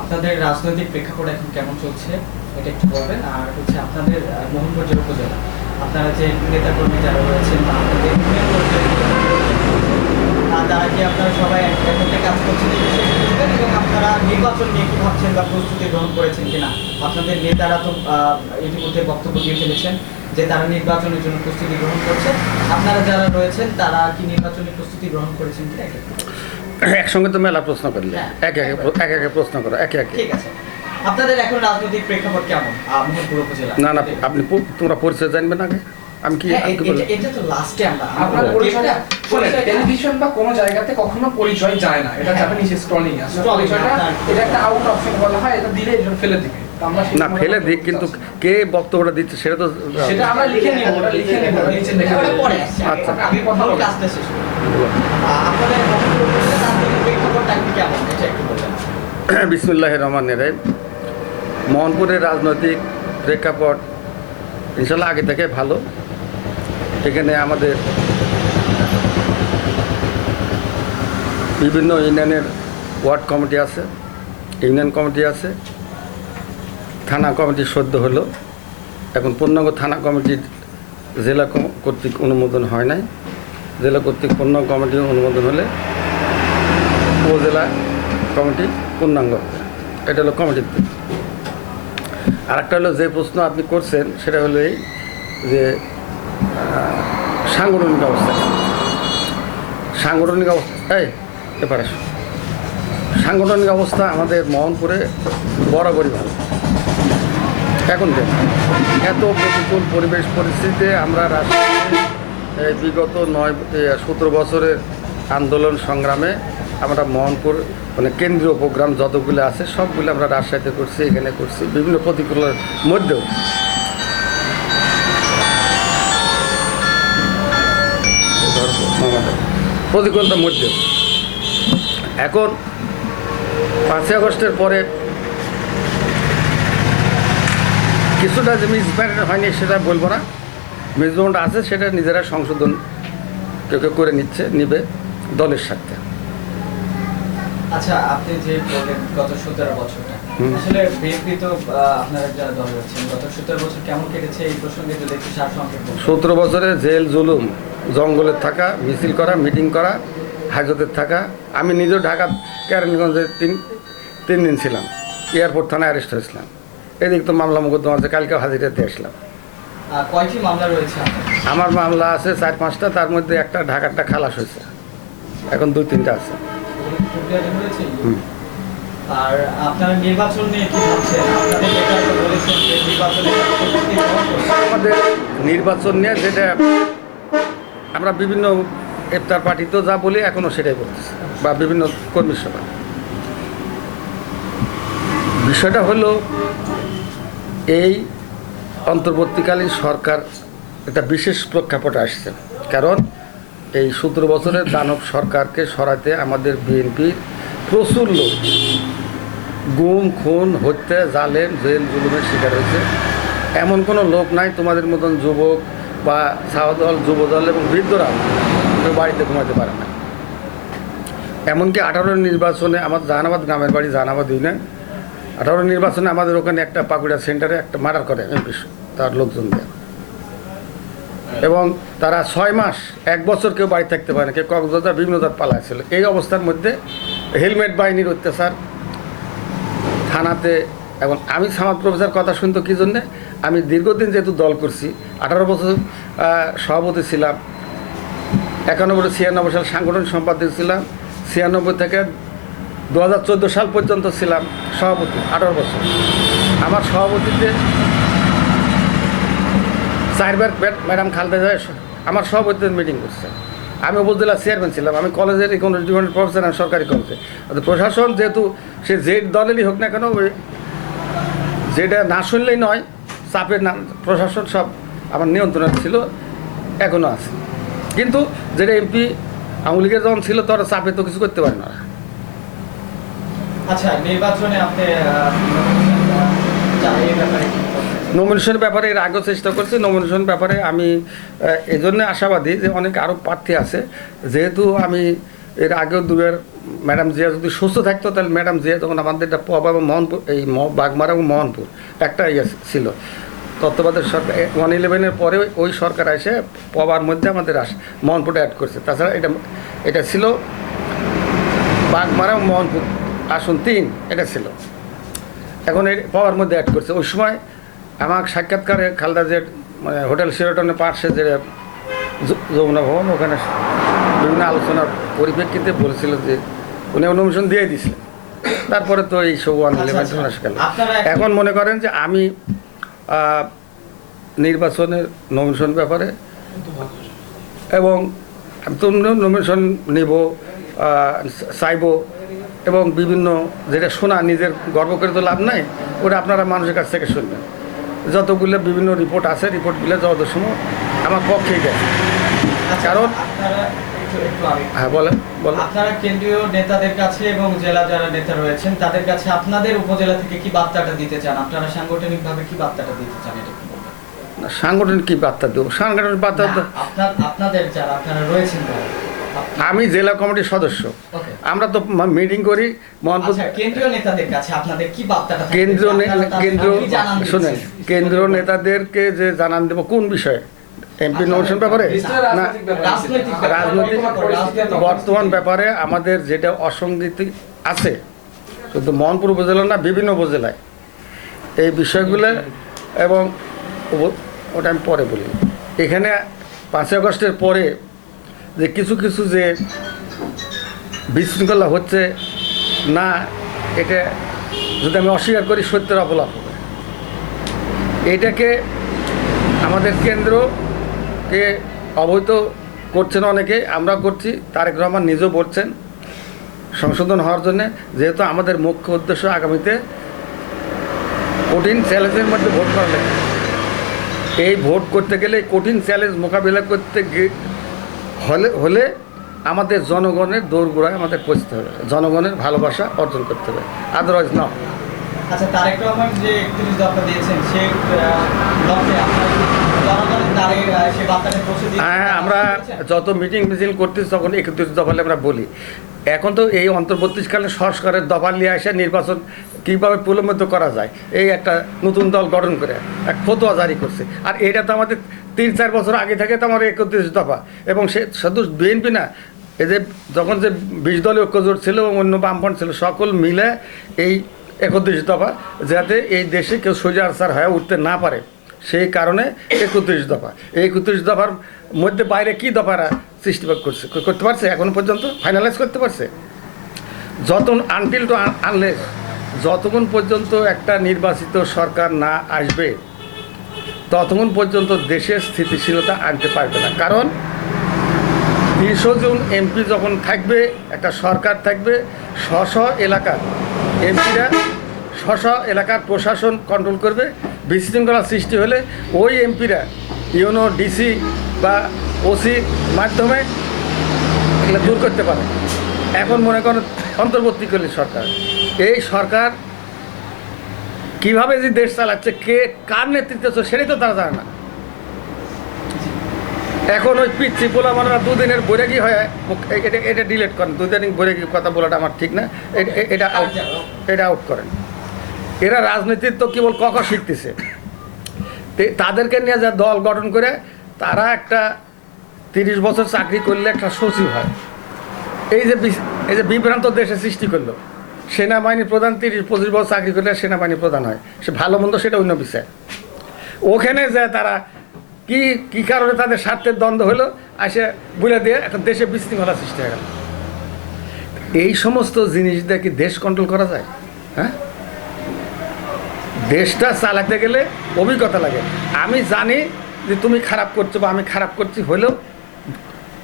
আপনাদের রাজনৈতিক প্রেক্ষাপট এখন কেমন চলছে এটা একটু বলবেন। আর হচ্ছে আপনাদের মোহনপুর যে উপজেলা, আপনারা যে নেতাকর্মী যারা রয়েছেন বা আপনাদের ইউনিয়ন পর্যায়ে তারা কি আপনারা সবাই একসাথে কাজ করছেন এই বিষয়ে একটু বলবেন, এবং আপনারা নির্বাচন নিয়ে কি ভাবছেন বা প্রস্তুতি গ্রহণ করেছেন কিনা? আপনাদের নেতারা তো ইতিমধ্যে বক্তব্য দিয়ে ফেলেছেন যে তারা নির্বাচনের জন্য প্রস্তুতি গ্রহণ করছে। আপনারা যারা রয়েছেন তারা কি নির্বাচনী প্রস্তুতি গ্রহণ করেছেন কিনা? একসঙ্গে তো মেলা প্রশ্ন করলে একে একে প্রশ্ন করো একে একে। ঠিক আছে, আপনাদের এখন রাজনৈতিক প্রেক্ষাপট কেমন মোহনপুর উপজেলা? না না, আপনি তোমরা পরিচয় জানবেন আগে। আমি কি এটা তো লাস্টে আপনার পরিচয়টা শুনে টেলিভিশন বা কোনো জায়গাতে কখনো পরিচয় যায় না, এটা যাবে নিচে স্ক্রলিং আছে পরিচয়টা, এটা একটা আউট অপশন বলা হয়, এটা দিলে এটা ফেলে দিবে। না ফেলে দিক, কিন্তু কে বক্তব্যটা দিচ্ছে সেটা তো আমরা লিখে নিব, ওটা লিখে নিব নিচে লেখা পরে। আচ্ছা, আমি কথা বলতে আসতে শেষ করব। আপনাদের মোহনপুর উপজেলা রাজনৈতিক প্রেক্ষাপটটা কেমন এটা একটু বলবেন। বিসমিল্লাহির রহমানির রহিম। মোহনপুরের রাজনৈতিক প্রেক্ষাপট ইনশাল্লাহ আগে থেকে ভালো। এখানে আমাদের বিভিন্ন ইউনিয়নের ওয়ার্ড কমিটি আছে, ইউনিয়ন কমিটি আছে, থানা কমিটি সদ্য হলো। এখন পূর্ণাঙ্গ থানা কমিটির জেলা কর্তৃক অনুমোদন হয় নাই। জেলা কর্তৃক পূর্ণাঙ্গ কমিটির অনুমোদন হলে উপজেলা কমিটি পূর্ণাঙ্গ হবে। এটা হলো কমিটির দিক। আর একটা হলো যে প্রশ্ন আপনি করছেন সেটা হলো এই যে সাংগঠনিক অবস্থা। সাংগঠনিক অবস্থা এবার সাংগঠনিক অবস্থা আমাদের মোহনপুরে বরাবরই ভালো। এখন দেখুন, এত প্রতিকূল পরিবেশ পরিস্থিতিতে আমরা বিগত 17 বছরের আন্দোলন সংগ্রামে আমরা মোহনপুর মানে কেন্দ্রীয় প্রোগ্রাম যতগুলো আছে সবগুলো আমরা রাজশাহীতে করছি, এখানে করছি। বিভিন্ন প্রতিকূলের মধ্যেও প্রতিকূলতার মধ্যে এখন 5ই আগস্টের পরে কিছুটা যে মিসম্যানেজ হয়নি সেটা বলবো না, মেজরমেন্ট আছে, সেটা নিজেরা সংশোধন কেউ কেউ করে নিবে দলের সাথে। আচ্ছা, আপনি যে বললেন গত 17 বছরটা, আসলে বিএনপি তো আপনারা যারা দল রয়েছেন গত 17 বছর কেমন কেটেছে এই প্রসঙ্গে যদি একটু সারসংক্ষেপ বলতেন। 17 বছরে জেল জুলুম, জঙ্গলে থাকা, মিছিল করা, মিটিং করা, হাজতে থাকা। আমি নিজেও ঢাকা কেরানীগঞ্জে 3 দিন ছিলাম, এয়ারপোর্ট থানায় অ্যারেস্ট হয়েছিলাম। এদিক তো মামলা মোকদ্দমা আছে, কালকে হাজিরাতে আসলাম। কয়টি মামলা রয়েছে? আমার মামলা আছে 4-5টা, তার মধ্যে একটা ঢাকারটা খালাস হয়েছে, এখন 2-3টা আছে। আর আপনারা নির্বাচন নিয়ে কি ভাবছেন? আপনাদের নেতারা তো বলেছেন যে নির্বাচনে আমাদের নির্বাচন নিয়ে যেটা আমরা বিভিন্ন ইফতার পার্টিতেও যা বলি এখনও সেটাই বলতেছি, বা বিভিন্ন কর্মী সভা। বিষয়টা হলো এই অন্তর্বর্তীকালীন সরকার একটা বিশেষ প্রেক্ষাপটে আসছে, কারণ এই 17 বছরের দানব সরকারকে সরাতে আমাদের বিএনপি প্রচুর লোক গুম, খুন, হত্যা, জালেম, জেল জুলুমের শিকার হয়েছে। এমন কোনো লোক নাই তোমাদের মতন যুবক বা ছাত্রদল, যুবদল এবং বৃদ্ধরা কেউ বাড়িতে ঘুমাতে পারে না। এমনকি 18 নির্বাচনে আমাদের জাহানাবাদ গ্রামের বাড়ি, জাহানাবাদ ইউনিয়ন, 18 নির্বাচনে আমাদের ওখানে একটা পাকুড়া সেন্টারে একটা মার্ডার করে এমপি তার লোকজন দেয়, এবং তারা 6 মাস 1 বছর কেউ বাড়ি থাকতে পারে না, কেউ কক্সবাজার বিভিন্ন জাত পালাইছিল। এই অবস্থার মধ্যে হেলমেট বাহিনীর অত্যাচার থানাতে। এখন আমি সামাদ প্রফেসর কথা শুনতো কী জন্যে, আমি দীর্ঘদিন যেহেতু দল করছি, 18 বছর সভাপতি ছিলাম, 91-96 সাল সাংগঠনিক সম্পাদক ছিলাম, 96 থেকে 2014 সাল পর্যন্ত ছিলাম সভাপতি 18 বছর। আমার সভাপতিতে 4 বার ম্যাডাম খালেদা জিয়া আমার সভাপতিতে মিটিং করছে। আমি উপজেলা চেয়ারম্যান ছিলাম, আমি কলেজের ইকোনমিক্স ডিপার্টমেন্ট প্রফেসর, আমি সরকারি কলেজে। প্রশাসন যেহেতু সে যে দলেরই হোক না কেন, যেটা না শুনলেই নয়, চাপের না, প্রশাসন সব আমার নিয়ন্ত্রণে ছিল, এখনও আছে। কিন্তু যেটা এমপি আওয়ামী লীগের যখন ছিল তারা চাপে তো কিছু করতে পারে না। আচ্ছা, নির্বাচনে আপনি নমিনেশনের ব্যাপারে এর আগেও চেষ্টা করছি। নমিনেশন ব্যাপারে আমি এই জন্য আশাবাদী যে অনেক আরও প্রার্থী আছে, যেহেতু আমি এর আগেও দুবার ম্যাডাম জিয়া যদি সুস্থ থাকতো তাহলে ম্যাডাম জিয়া তখন আমাদের এটা পবা এবং মোহনপুর এই বাগমারা এবং মোহনপুর একটা ইয়ে ছিল তত্ত্বাবধায়ক সরকার 111-এর পরে ওই সরকার এসে পবার মধ্যে আমাদের মোহনপুরটা অ্যাড করছে। তাছাড়া এটা ছিল বাগমারা এবং মোহনপুর আসন 3 এটা ছিল, এখন এই পবার মধ্যে অ্যাড করছে। ওই সময় আমার সাক্ষাৎকারে খালদা যে মানে হোটেল শেরাটনের পাশে যে যমুনা ভবন ওখানে বিভিন্ন আলোচনার পরিপ্রেক্ষিতে বলেছিল যে উনি অনুমোদন দিয়ে দিয়েছিলেন। তারপরে তো এই সব 111 গেল। এখন মনে করেন যে আমি নির্বাচনের নমিনেশন ব্যাপারে এবং আমি তো নমিনেশন নেব চাইব এবং বিভিন্ন যেটা শোনা নিজের গর্ব করে তো লাভ নাই, ওটা আপনারা মানুষের কাছ থেকে শুনবেন। যতগুলো বিভিন্ন রিপোর্ট আছে রিপোর্টগুলো যত সময় আমার পক্ষেই গেছে। কারণ হ্যাঁ বলেন আপনারা কেন্দ্রীয় নেতাদের কাছে এবং জেলা যারা নেতা রয়েছেন তাদের কাছে আপনাদের উপজেলা থেকে কি বার্তাটা দিতে চান? আপনারা সাংগঠনিকভাবে কি বার্তাটা দিতে চান? এটা কি বলবেন? সাংগঠনিক কি বার্তা দেবো? সাংগঠনিক বার্তা তো আপনাদের যারা আপনারা রয়েছেন আমি জেলা কমিটির সদস্য, আমরা তো মিটিং করি মোহনপুর। কেন্দ্রীয় নেতাদের কাছে আপনাদের কি বার্তাটা? শুনেন, কেন্দ্রীয় নেতাদেরকে যে জানান দেবো কোন বিষয়ে? এমপি নমিনেশন ব্যাপারে না রাজনৈতিক বর্তমান ব্যাপারে আমাদের যেটা অসঙ্গতি আছে শুধু মোহনপুর উপজেলা না বিভিন্ন উপজেলায় এই বিষয়গুলো, এবং ওটা আমি পরে বলি। এখানে 5 আগস্টের পরে যে কিছু কিছু যে বিশৃঙ্খলা হচ্ছে না, এটা যদি আমি অস্বীকার করি সত্যের অপলাপ হবে। এইটাকে আমাদের কেন্দ্রকে অবৈধ করছেন অনেকে, আমরা করছি। তারেক রহমান নিজেও বলছেন সংশোধন হওয়ার জন্য, যেহেতু আমাদের মুখ্য উদ্দেশ্য আগামীতে কঠিন চ্যালেঞ্জের মধ্যে ভোট করা লাগে। এই ভোট করতে গেলে কঠিন চ্যালেঞ্জ মোকাবিলা করতে হলে আমাদের জনগণের দৌড়গোড়ায় আমাদের পৌঁছতে হবে, জনগণের ভালোবাসা অর্জন করতে হবে, আদারওয়াইজ না। আচ্ছা, তারেক রহমান যে 31 দফা দিয়েছেন সেই লক্ষ্যে আপনারা জনগণের দ্বারে সেই বার্তাটা পৌঁছে দিয়েছেন? হ্যাঁ, আমরা যত মিটিং করতেছি তখন 31 দফা আমরা বলি। এখন তো এই অন্তর্বর্তীকালীন সংস্কারের দফা নিয়ে এসে নির্বাচন কীভাবে প্রলম্বিত করা যায় এই একটা নতুন দল গঠন করে এক ফতোয়া জারি করছে। আর এটা তো আমাদের 3-4 বছর আগে থেকে তো আমার 31 দফা, এবং সে শুধু বিএনপি না, এই যে যখন যে 20 দলীয় ঐক্যজোট ছিল এবং অন্য বামফ্রন্ট ছিল সকল মিলে এই 31 দফা, যাতে এই দেশে কেউ সোজাচার হয়ে উঠতে না পারে সেই কারণে 31 দফা। এই 31 দফার মধ্যে বাইরে কি দফারা সৃষ্টিবাদ করতে পারছে এখনো পর্যন্ত ফাইনালাইজ করতে পারছে? আনটিল টু আনলেস যতক্ষণ পর্যন্ত একটা নির্বাচিত সরকার না আসবে ততক্ষণ পর্যন্ত দেশের স্থিতিশীলতা আনতে পারবে না। কারণ 300 জন এমপি যখন থাকবে, একটা সরকার থাকবে, স্ব এলাকার এমপিরা স্ব এলাকার প্রশাসন কন্ট্রোল করবে। বিশৃঙ্খলা সৃষ্টি হলে ওই এমপিরা ইউনো ডিসি বা ওসির মাধ্যমে এগুলো দূর করতে পারে। এখন মনে করেন অন্তর্বর্তীকালীন সরকার, এই সরকার কীভাবে যে দেশ চালাচ্ছে, কে কার নেতৃত্বে সেটাই তো তারা জানে না। এখন ওই পিচ্ছি বলা মানে 2 দিনের বৈরাগী হয়, এটা ডিলেট করেন। 2 দিন বৈরাগী কথা বলাটা আমার ঠিক না, এটা আউট করেন। এরা রাজনীতির তো কেবল শিখতেছে। তাদেরকে নিয়ে যা দল গঠন করে, তারা একটা 30 বছর চাকরি করলে একটা সচিব হয়। এই যে বিভ্রান্ত দেশে সৃষ্টি করলো, সেনাবাহিনী প্রধান 30-25 বছর চাকরি করলে সেনাবাহিনী প্রধান হয়, সে ভালো মন্দ সেটা অন্য বিষয়। ওখানে যায় তারা কি কারণে তাদের স্বার্থের দ্বন্দ্ব হলো, এসে বলে দিয়ে এখন দেশে বিশৃঙ্খলা সৃষ্টি হয়ে গেল। এই সমস্ত জিনিস দিয়ে কি দেশ কন্ট্রোল করা যায়? হ্যাঁ, দেশটা চালাতে গেলে অভিজ্ঞতা লাগে। আমি জানি যে তুমি খারাপ করছো বা আমি খারাপ করছি, হলেও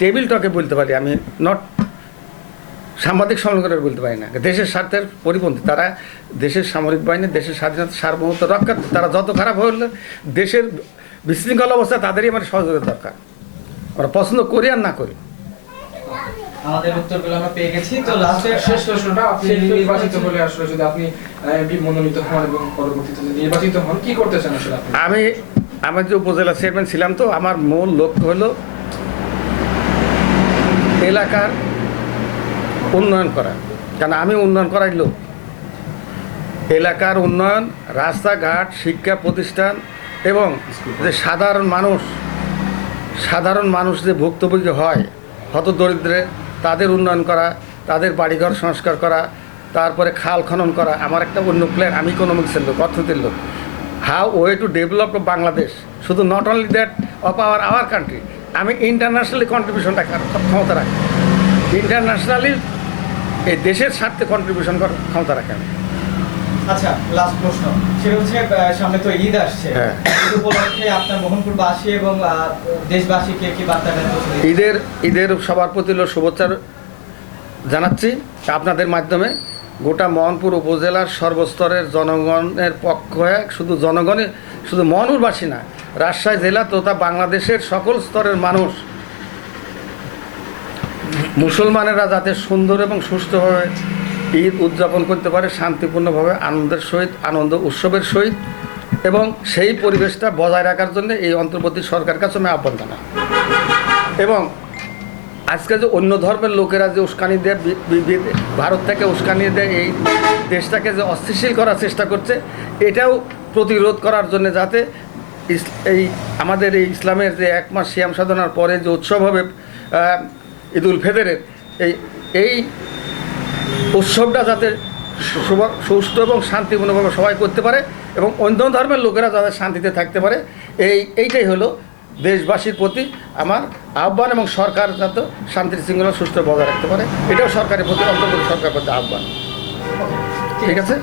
টেবিল টকে বলতে পারি, আমি নট সাংবাদিক সম্মেলন বলতে পারি না। দেশের স্বার্থের পরিপন্থী তারা, দেশের সামরিক বাহিনী, দেশের স্বাধীনতা সার্বভৌমত্ব রক্ষা, তারা যত খারাপ হলে দেশের বিশৃঙ্খলা অবস্থা তাদেরই আমার সহযোগিতা দরকার। আমরা পছন্দ করি আর না করি। আমাদের উত্তরগুলো আমরা পেয়ে গেছি। তো লাস্টের শেষ প্রশ্নটা, আপনি নির্বাচিত হলে আসলে যদি আপনি এমপি মনোনীত হন এবং পরবর্তীতে নির্বাচিত হন, কি করতে চান আসলে আপনি? আমার যে উপজেলা চেয়ারম্যান ছিলাম, তো আমার মূল লক্ষ্য হলো এলাকার উন্নয়ন করা, কারণ আমি উন্নয়ন করার লোক। এলাকার উন্নয়ন, রাস্তাঘাট, শিক্ষা প্রতিষ্ঠান এবং যে সাধারণ মানুষ যে ভুক্তভোগী হয় হতদরিদ্রে, তাদের উন্নয়ন করা, তাদের বাড়িঘর সংস্কার করা, তারপরে খাল খনন করা আমার একটা অন্য প্ল্যান। আমি ইকোনমিক্সের লোক, অর্থনীতির লোক। How way to develop Bangladesh, শুধু not only that of our country, আমি ইন্টারন্যাশনালি কন্ট্রিবিউশন রাখার ক্ষমতা রাখি। ইন্টারন্যাশনালি এই দেশের স্বার্থে কন্ট্রিবিউশন করার ক্ষমতা রাখে আমি। আচ্ছা, লাস্ট প্রশ্ন, সেটা হচ্ছে সামনে তো ঈদ আসছে, হ্যাঁ। ঈদ উপলক্ষে আপনার মোহনপুরবাসী এবং দেশবাসীকে কি বার্তা দেন? ঈদের সবার প্রতি শুভেচ্ছা জানাচ্ছি আপনাদের মাধ্যমে। গোটা মোহনপুর উপজেলার সর্বস্তরের জনগণের পক্ষে, শুধু মোহনপুরবাসী না, রাজশাহী জেলা তথা বাংলাদেশের সকল স্তরের মানুষ, মুসলমানেরা যাতে সুন্দর এবং সুষ্ঠুভাবে ঈদ উদযাপন করতে পারে, শান্তিপূর্ণভাবে আনন্দ উৎসবের সহিত, এবং সেই পরিবেশটা বজায় রাখার জন্য এই অন্তর্বর্তী সরকার কাছে আমি আহ্বান জানাই। এবং আজকে যে অন্য ধর্মের লোকেরা যে উস্কানি দেয়, ভারত থেকে উস্কানি দেয়, এই দেশটাকে যে অস্থিতিশীল করার চেষ্টা করছে, এটাও প্রতিরোধ করার জন্য যাতে আমাদের এই ইসলামের যে 1 মাস সিয়াম সাধনার পরে যে উৎসব হবে ঈদুল ফিতরের, এই উৎসবটা যাতে সুস্থ এবং শান্তিপূর্ণভাবে সবাই করতে পারে এবং অন্য ধর্মের লোকেরা যাতে শান্তিতে থাকতে পারে, এইটাই হলো দেশবাসীর প্রতি আমার আহ্বান, এবং সরকার যাতে শান্তি শৃঙ্খলা সুস্থ বজায় রাখতে পারে, এটাও সরকারের প্রতি, অন্তর্বর্তী সরকারের প্রতি আহ্বান। ঠিক আছে।